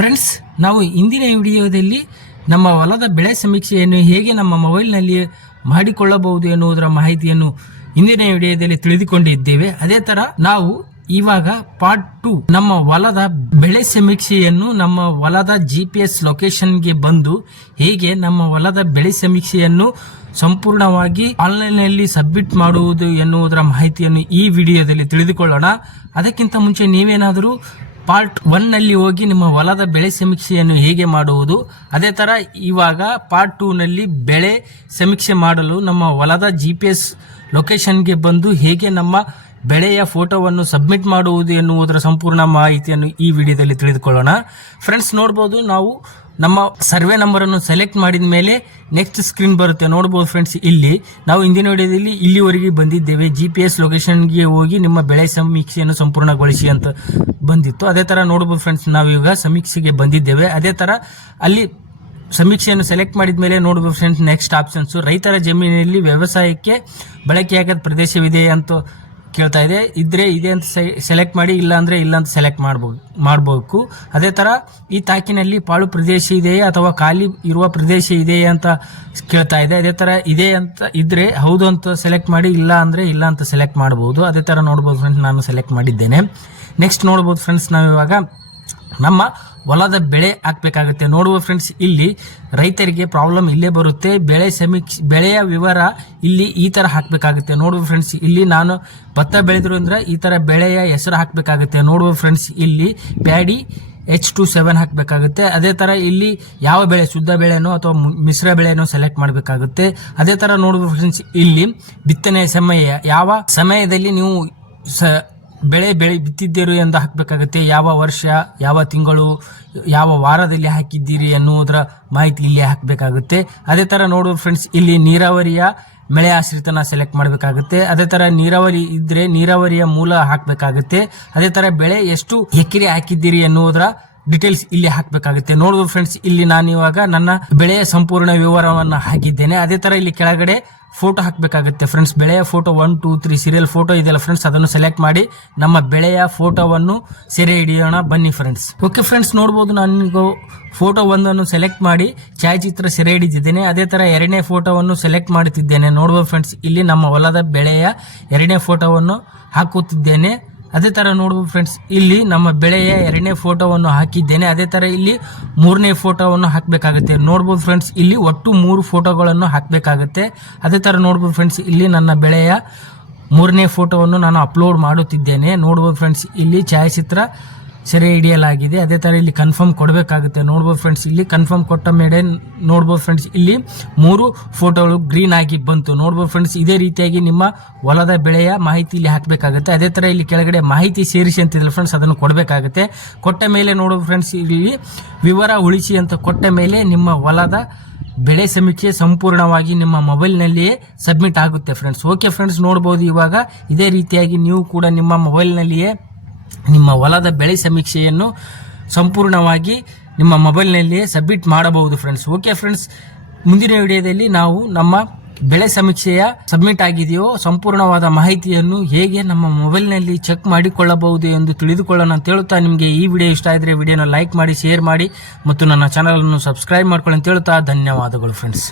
Friends, ನಾವು ಇಂದಿನ ವಿಡಿಯೋದಲ್ಲಿ ನಮ್ಮ ಹೊಲದ ಬೆಳೆ ಸಮೀಕ್ಷೆಯನ್ನು ಹೇಗೆ ನಮ್ಮ ಮೊಬೈಲ್ನಲ್ಲಿ ಮಾಡಿಕೊಳ್ಳಬಹುದು ಎನ್ನುವುದರ ಮಾಹಿತಿಯನ್ನು ಇಂದಿನ ವಿಡಿಯೋದಲ್ಲಿ ತಿಳಿದುಕೊಂಡಿದ್ದೇವೆ. ಅದೇ ತರ ನಾವು ಇವಾಗ ಪಾರ್ಟ್ 2 ನಮ್ಮ ಹೊಲದ ಬೆಳೆ ಸಮೀಕ್ಷೆಯನ್ನು ನಮ್ಮ ಹೊಲದ GPS ಲೊಕೇಶನ್ಗೆ ಬಂದು ಹೇಗೆ ನಮ್ಮ ಹೊಲದ ಬೆಳೆ ಸಮೀಕ್ಷೆಯನ್ನು ಸಂಪೂರ್ಣವಾಗಿ ಆನ್ಲೈನ್ ನಲ್ಲಿ ಸಬ್ಮಿಟ್ ಮಾಡುವುದು ಎನ್ನುವುದರ ಮಾಹಿತಿಯನ್ನು ಈ ವಿಡಿಯೋದಲ್ಲಿ ತಿಳಿದುಕೊಳ್ಳೋಣ. ಅದಕ್ಕಿಂತ ಮುಂಚೆ ನೀವೇನಾದರೂ ಪಾರ್ಟ್ 1 ನಲ್ಲಿ ಹೋಗಿ ನಿಮ್ಮ ಹೊಲದ ಬೆಳೆ ಸಮೀಕ್ಷೆಯನ್ನು ಹೇಗೆ ಮಾಡುವುದು, ಅದೇ ತರ ಇವಾಗ ಪಾರ್ಟ್ 2 ನಲ್ಲಿ ಬೆಳೆ ಸಮೀಕ್ಷೆ ಮಾಡಲು ನಮ್ಮ ಹೊಲದ GPS ಲೊಕೇಶನ್ಗೆ ಬಂದು ಹೇಗೆ ನಮ್ಮ ಬೆಳೆಯ ಫೋಟೋವನ್ನು ಸಬ್ಮಿಟ್ ಮಾಡುವುದು ಎನ್ನುವುದರ ಸಂಪೂರ್ಣ ಮಾಹಿತಿಯನ್ನು ಈ ವಿಡಿಯೋದಲ್ಲಿ ತಿಳಿದುಕೊಳ್ಳೋಣ. ಫ್ರೆಂಡ್ಸ್, ನೋಡಬಹುದು ನಾವು ನಮ್ಮ ಸರ್ವೆ ನಂಬರ್ ಅನ್ನು ಸೆಲೆಕ್ಟ್ ಮಾಡಿದ ಮೇಲೆ ನೆಕ್ಸ್ಟ್ ಸ್ಕ್ರೀನ್ ಬರುತ್ತೆ. ನೋಡಬಹುದು ಫ್ರೆಂಡ್ಸ್, ಇಲ್ಲಿ ನಾವು ಇಂದಿನ ವಿಡಿಯೋದಲ್ಲಿ ಇಲ್ಲಿವರೆಗೆ ಬಂದಿದ್ದೇವೆ. GPS ಲೊಕೇಶನ್ಗೆ ಹೋಗಿ ನಿಮ್ಮ ಬೆಳೆ ಸಮೀಕ್ಷೆಯನ್ನು ಸಂಪೂರ್ಣಗೊಳಿಸಿ ಅಂತ ಬಂದಿತ್ತು. ಅದೇ ತರ ನೋಡಬಹುದು ಫ್ರೆಂಡ್ಸ್, ನಾವೀಗ ಸಮೀಕ್ಷೆಗೆ ಬಂದಿದ್ದೇವೆ. ಅದೇ ತರ ಅಲ್ಲಿ ಸಮೀಕ್ಷೆಯನ್ನು ಸೆಲೆಕ್ಟ್ ಮಾಡಿದ ಮೇಲೆ ನೋಡಬಹುದು ಫ್ರೆಂಡ್ಸ್, ನೆಕ್ಸ್ಟ್ ಆಪ್ಷನ್ಸ್ ರೈತರ ಜಮೀನಿನಲ್ಲಿ ವ್ಯವಸಾಯಕ್ಕೆ ಬಳಕೆಯಾಗದ ಪ್ರದೇಶವಿದೆ ಅಂತ ಕೇಳ್ತಾ ಇದೆ. ಇದ್ರೆ ಇದೆ ಅಂತ ಸೆಲೆಕ್ಟ್ ಮಾಡಿ, ಇಲ್ಲ ಅಂದ್ರೆ ಇಲ್ಲ ಅಂತ ಸೆಲೆಕ್ಟ್ ಮಾಡಬೇಕು. ಅದೇ ತರ ಈ ತಾಕಿನಲ್ಲಿ ಪಾಳು ಪ್ರದೇಶ ಇದೆಯೇ ಅಥವಾ ಖಾಲಿ ಇರುವ ಪ್ರದೇಶ ಇದೆಯೇ ಅಂತ ಕೇಳ್ತಾ ಇದೆ. ಅದೇ ತರ ಇದೆ ಅಂತ ಇದ್ರೆ ಹೌದು ಅಂತ ಸೆಲೆಕ್ಟ್ ಮಾಡಿ, ಇಲ್ಲ ಅಂದ್ರೆ ಇಲ್ಲ ಅಂತ ಸೆಲೆಕ್ಟ್ ಮಾಡಬಹುದು. ಅದೇ ತರ ನೋಡಬಹುದು ಫ್ರೆಂಡ್ಸ್, ನಾನು ಸೆಲೆಕ್ಟ್ ಮಾಡಿದ್ದೇನೆ. ನೆಕ್ಸ್ಟ್ ನೋಡಬಹುದು ಫ್ರೆಂಡ್ಸ್, ನಾವಿವಾಗ ನಮ್ಮ ಹೊಲದ ಬೆಳೆ ಹಾಕ್ಬೇಕಾಗುತ್ತೆ. ನೋಡುವ ಫ್ರೆಂಡ್ಸ್, ಇಲ್ಲಿ ರೈತರಿಗೆ ಪ್ರಾಬ್ಲಮ್ ಇಲ್ಲೇ ಬರುತ್ತೆ. ಬೆಳೆಯ ವಿವರ ಇಲ್ಲಿ ಈ ತರ ಹಾಕ್ಬೇಕಾಗುತ್ತೆ. ನೋಡುವ ಫ್ರೆಂಡ್ಸ್, ಇಲ್ಲಿ ನಾನು ಭತ್ತ ಬೆಳೆದ್ರಿಂದ ಈ ತರ ಬೆಳೆಯ ಹೆಸರು ಹಾಕ್ಬೇಕಾಗುತ್ತೆ. ನೋಡುವ ಫ್ರೆಂಡ್ಸ್, ಇಲ್ಲಿ ಪ್ಯಾಡಿ H27 ಹಾಕಬೇಕಾಗುತ್ತೆ. ಅದೇ ತರ ಇಲ್ಲಿ ಯಾವ ಬೆಳೆ, ಶುದ್ಧ ಬೆಳೆನೋ ಅಥವಾ ಮಿಶ್ರ ಬೆಳೆನೋ ಸೆಲೆಕ್ಟ್ ಮಾಡಬೇಕಾಗುತ್ತೆ. ಅದೇ ತರ ನೋಡುವ ಫ್ರೆಂಡ್ಸ್, ಇಲ್ಲಿ ಬಿತ್ತನೆ ಸಮಯ, ಯಾವ ಸಮಯದಲ್ಲಿ ನೀವು ಬೆಳೆ ಬಿತ್ತಿದ್ದೀರಿ ಎಂದು ಹಾಕಬೇಕಾಗುತ್ತೆ. ಯಾವ ವರ್ಷ, ಯಾವ ತಿಂಗಳು, ಯಾವ ವಾರದಲ್ಲಿ ಹಾಕಿದ್ದೀರಿ ಎನ್ನುವುದರ ಮಾಹಿತಿ ಇಲ್ಲಿ ಹಾಕಬೇಕಾಗುತ್ತೆ. ಅದೇ ತರ ನೋಡುವ ಫ್ರೆಂಡ್ಸ್, ಇಲ್ಲಿ ನೀರಾವರಿಯ ಮಳೆ ಆಶ್ರಿತನ ಸೆಲೆಕ್ಟ್ ಮಾಡಬೇಕಾಗುತ್ತೆ. ಅದೇ ತರ ನೀರಾವರಿ ಇದ್ರೆ ನೀರಾವರಿಯ ಮೂಲ ಹಾಕಬೇಕಾಗುತ್ತೆ. ಅದೇ ತರ ಬೆಳೆ ಎಷ್ಟು ಎಕರೆ ಹಾಕಿದ್ದೀರಿ ಎನ್ನುವುದರ ಡೀಟೇಲ್ಸ್ ಇಲ್ಲಿ ಹಾಕಬೇಕಾಗುತ್ತೆ. ನೋಡುವ ಫ್ರೆಂಡ್ಸ್, ಇಲ್ಲಿ ನಾನು ಇವಾಗ ನನ್ನ ಬೆಳೆಯ ಸಂಪೂರ್ಣ ವಿವರವನ್ನು ಹಾಕಿದ್ದೇನೆ. ಅದೇ ತರ ಇಲ್ಲಿ ಕೆಳಗಡೆ ಫೋಟೋ ಹಾಕಬೇಕಾಗುತ್ತೆ ಫ್ರೆಂಡ್ಸ್. ಬೆಳೆಯ ಫೋಟೋ 1, 2, 3 ಸೀರಿಯಲ್ ಫೋಟೋ ಇದೆಯಲ್ಲ ಫ್ರೆಂಡ್ಸ್, ಅದನ್ನು ಸೆಲೆಕ್ಟ್ ಮಾಡಿ ನಮ್ಮ ಬೆಳೆಯ ಫೋಟೋವನ್ನು ಸೆರೆ ಹಿಡಿಯೋಣ ಬನ್ನಿ ಫ್ರೆಂಡ್ಸ್. ಓಕೆ ಫ್ರೆಂಡ್ಸ್, ನೋಡಬಹುದು ನಾನು ಫೋಟೋ 1 ಸೆಲೆಕ್ಟ್ ಮಾಡಿ ಛಾಯಾಚಿತ್ರ ಸೆರೆ ಹಿಡಿದಿದ್ದೇನೆ. ಅದೇ ತರ ಎರಡನೇ ಫೋಟೋವನ್ನು ಸೆಲೆಕ್ಟ್ ಮಾಡುತ್ತಿದ್ದೇನೆ. ನೋಡಬಹುದು ಫ್ರೆಂಡ್ಸ್, ಇಲ್ಲಿ ನಮ್ಮ ಹೊಲದ ಬೆಳೆಯ ಎರಡನೇ ಫೋಟೋವನ್ನು ಹಾಕುತ್ತಿದ್ದೇನೆ. ಅದೇ ತರ ನೋಡಬಹುದು ಫ್ರೆಂಡ್ಸ್, ಇಲ್ಲಿ ನಮ್ಮ ಬೆಳೆಯ ಎರಡನೇ ಫೋಟೋವನ್ನು ಹಾಕಿದ್ದೇನೆ. ಅದೇ ತರ ಇಲ್ಲಿ ಮೂರನೇ ಫೋಟೋವನ್ನು ಹಾಕಬೇಕಾಗುತ್ತೆ. ನೋಡಬಹುದು ಫ್ರೆಂಡ್ಸ್, ಇಲ್ಲಿ ಒಟ್ಟು 3 ಫೋಟೋಗಳನ್ನು ಹಾಕಬೇಕಾಗುತ್ತೆ. ಅದೇ ತರ ನೋಡಬಹುದು ಫ್ರೆಂಡ್ಸ್, ಇಲ್ಲಿ ನನ್ನ ಬೆಳೆಯ ಮೂರನೇ ಫೋಟೋವನ್ನು ನಾನು ಅಪ್ಲೋಡ್ ಮಾಡುತ್ತಿದ್ದೇನೆ. ನೋಡಬಹುದು ಫ್ರೆಂಡ್ಸ್, ಇಲ್ಲಿ ಛಾಯಾಚಿತ್ರ ಸೆರೆ ಹಿಡಿಯಲಾಗಿದೆ. ಅದೇ ತರ ಇಲ್ಲಿ ಕನ್ಫರ್ಮ್ ಕೊಡಬೇಕಾಗುತ್ತೆ. ನೋಡಬಹುದು ಫ್ರೆಂಡ್ಸ್, ಇಲ್ಲಿ ಕನ್ಫರ್ಮ್ ಕೊಟ್ಟ ಮೇಲೆ ನೋಡಬಹುದು ಫ್ರೆಂಡ್ಸ್, ಇಲ್ಲಿ 3 ಫೋಟೋಗಳು ಗ್ರೀನ್ ಆಗಿ ಬಂತು. ನೋಡಬಹುದು ಫ್ರೆಂಡ್ಸ್, ಇದೇ ರೀತಿಯಾಗಿ ನಿಮ್ಮ ಹೊಲದ ಬೆಳೆಯ ಮಾಹಿತಿ ಇಲ್ಲಿ ಹಾಕಬೇಕಾಗುತ್ತೆ. ಅದೇ ತರ ಇಲ್ಲಿ ಕೆಳಗಡೆ ಮಾಹಿತಿ ಸೇರಿಸಿ ಅಂತಿದ್ರೆ ಫ್ರೆಂಡ್ಸ್, ಅದನ್ನು ಕೊಡಬೇಕಾಗುತ್ತೆ. ಕೊಟ್ಟ ಮೇಲೆ ನೋಡಬಹುದು ಫ್ರೆಂಡ್ಸ್, ಇಲ್ಲಿ ವಿವರ ಉಳಿಸಿ ಅಂತ ಕೊಟ್ಟ ಮೇಲೆ ನಿಮ್ಮ ಹೊಲದ ಬೆಳೆ ಸಮೀಕ್ಷೆ ಸಂಪೂರ್ಣವಾಗಿ ನಿಮ್ಮ ಮೊಬೈಲ್ನಲ್ಲಿಯೇ ಸಬ್ಮಿಟ್ ಆಗುತ್ತೆ ಫ್ರೆಂಡ್ಸ್. ಓಕೆ ಫ್ರೆಂಡ್ಸ್, ನೋಡಬಹುದು ಇವಾಗ ಇದೇ ರೀತಿಯಾಗಿ ನೀವು ಕೂಡ ನಿಮ್ಮ ಮೊಬೈಲ್ನಲ್ಲಿಯೇ ನಿಮ್ಮ ಹೊಲದ ಬೆಳೆ ಸಮೀಕ್ಷೆಯನ್ನು ಸಂಪೂರ್ಣವಾಗಿ ನಿಮ್ಮ ಮೊಬೈಲ್ನಲ್ಲಿಯೇ ಸಬ್ಮಿಟ್ ಮಾಡಬಹುದು ಫ್ರೆಂಡ್ಸ್. ಓಕೆ ಫ್ರೆಂಡ್ಸ್, ಮುಂದಿನ ವಿಡಿಯೋದಲ್ಲಿ ನಾವು ನಮ್ಮ ಬೆಳೆ ಸಮೀಕ್ಷೆಯ ಸಬ್ಮಿಟ್ ಆಗಿದೆಯೋ ಸಂಪೂರ್ಣವಾದ ಮಾಹಿತಿಯನ್ನು ಹೇಗೆ ನಮ್ಮ ಮೊಬೈಲ್ನಲ್ಲಿ ಚೆಕ್ ಮಾಡಿಕೊಳ್ಳಬಹುದು ಎಂದು ತಿಳಿದುಕೊಳ್ಳೋಣ ಅಂತ ಹೇಳುತ್ತಾ, ನಿಮಗೆ ಈ ವಿಡಿಯೋ ಇಷ್ಟ ಆದರೆ ವಿಡಿಯೋನ ಲೈಕ್ ಮಾಡಿ, ಶೇರ್ ಮಾಡಿ ಮತ್ತು ನನ್ನ ಚಾನಲ್ ಅನ್ನು ಸಬ್ಸ್ಕ್ರೈಬ್ ಮಾಡ್ಕೊಳ್ಳಿ ಅಂತ ಹೇಳುತ್ತಾ ಧನ್ಯವಾದಗಳು ಫ್ರೆಂಡ್ಸ್.